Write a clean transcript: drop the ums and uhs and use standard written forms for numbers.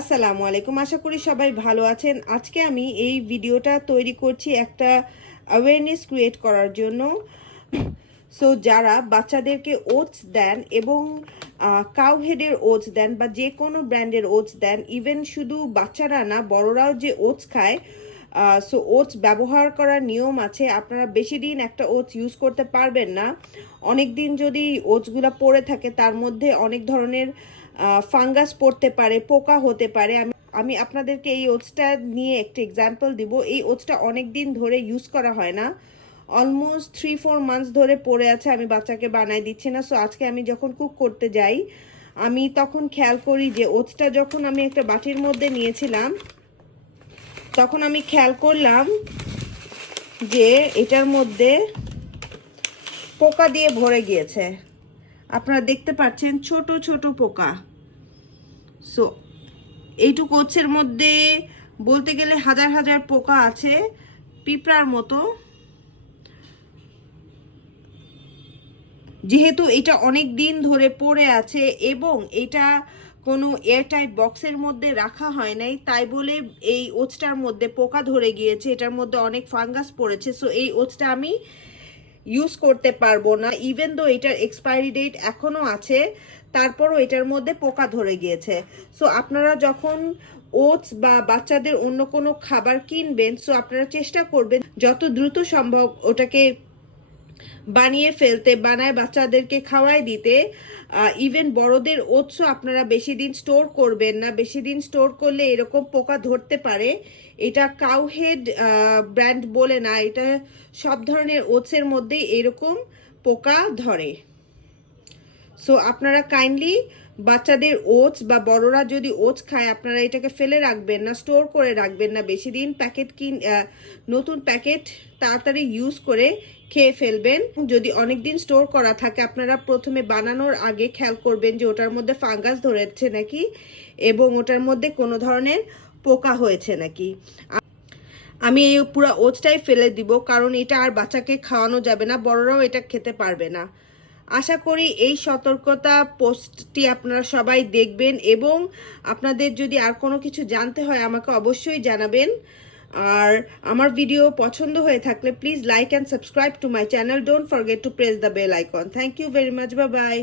আসসালামু আলাইকুম, আশা করি সবাই ভালো আছেন। আজকে আমি এই ভিডিওটা তৈরি করছি একটা অ্যাওয়ারনেস ক্রিয়েট করার জন্য। সো যারা বাচ্চাদেরকে ওটস দেন এবং কাউহেডের ওটস দেন বা যে কোনো ব্র্যান্ডের ওটস দেন, ইভেন শুধু বাচ্চারা না বড়রাও যে ওটস খায়, সো ওটস ব্যবহার করার নিয়ম আছে। আপনারা বেশি দিন একটা ওটস ইউজ করতে পারবেন না। অনেক দিন যদি ওটসগুলো পড়ে থাকে তার মধ্যে অনেক ধরনের ফাঙ্গাস পড়তে পারে, পোকা হতে পারে। আমি আপনাদেরকে এই ওটসটা নিয়ে একটা এক্সাম্পল দিব। এই ওটসটা অনেক দিন ধরে ইউজ করা হয় না, অলমোস্ট 3-4 মান্থস ধরে পড়ে আছে, আমি বাচ্চাকে বানাই দিচ্ছি না। সো আজকে আমি যখন কুক করতে যাই আমি তখন খেয়াল করি যে ওটসটা যখন আমি একটা বাটির মধ্যে নিয়েছিলাম তখন আমি খেয়াল করলাম যে এটার মধ্যে পোকা দিয়ে ভরে গিয়েছে। আপনারা দেখতে পাচ্ছেন ছোট ছোট পোকা। সো এইটুকু ওটসের মধ্যে বলতে গেলে হাজার হাজার পোকা আছে, পিঁপড়ার মতো। যেহেতু এটা অনেক দিন ধরে পড়ে আছে এবং এটা কোনো এয়ারটাইট বক্সের মধ্যে রাখা হয় নাই, তাই বলে এই ওটসটার মধ্যে পোকা ধরে গিয়েছে, এটার মধ্যে অনেক ফাঙ্গাস পড়েছে। সো এই ওটসটা আমি ইউজ করতে পারবো না। ইভেন দো এটার এক্সপায়ারি ডেট এখনও আছে, তারপরও এটার মধ্যে পোকা ধরে গিয়েছে। সো আপনারা যখন ওটস বা বাচ্চাদের অন্য কোনো খাবার কিনবেন, সো আপনারা চেষ্টা করবেন যত দ্রুত সম্ভব ওটাকে বানিয়ে ফেলতে, বানায় বাচ্চাদেরকে খাওয়াই দিতে। ইভেন বড়দের ওটসও আপনারা বেশি দিন স্টোর করবেন না, বেশি দিন স্টোর করলে এরকম পোকা ধরতে পারে। এটা কাউহেড ব্র্যান্ড বলে না, এটা সব ধরনের ওটসের মধ্যেই এরকম পোকা ধরে। সো আপনারা কাইন্ডলি বাচ্চাদের ওটস বা বড়রা যদি ওটস খায় আপনারা এটাকে ফেলে রাখবেন না, স্টোর করে রাখবেন না বেশি দিন। নতুন প্যাকেট তাড়াতাড়ি ইউজ করে খেয়ে ফেলবেন। যদি অনেক দিন স্টোর করা থাকে আপনারা প্রথমে বানানোর আগে খেয়াল করবেন যে ওটার মধ্যে ফাঙ্গাস ধরেছে নাকি এবং ওটার মধ্যে কোনো ধরনের পোকা হয়েছে নাকি। আমি এই পুরো ওটসটাই ফেলে দিব, কারণ এটা আর বাচ্চাকে খাওয়ানো যাবে না, বড়রাও এটা খেতে পারবে না। আশা করি এই সতর্কতা পোস্টটি আপনারা সবাই দেখবেন এবং আপনাদের যদি আর কোনো কিছু জানতে হয় আমাকে অবশ্যই জানাবেন। আর আমার ভিডিও পছন্দ হয়ে থাকলে please like and subscribe to my channel. Don't forget to press the bell icon. Thank you very much. Bye by.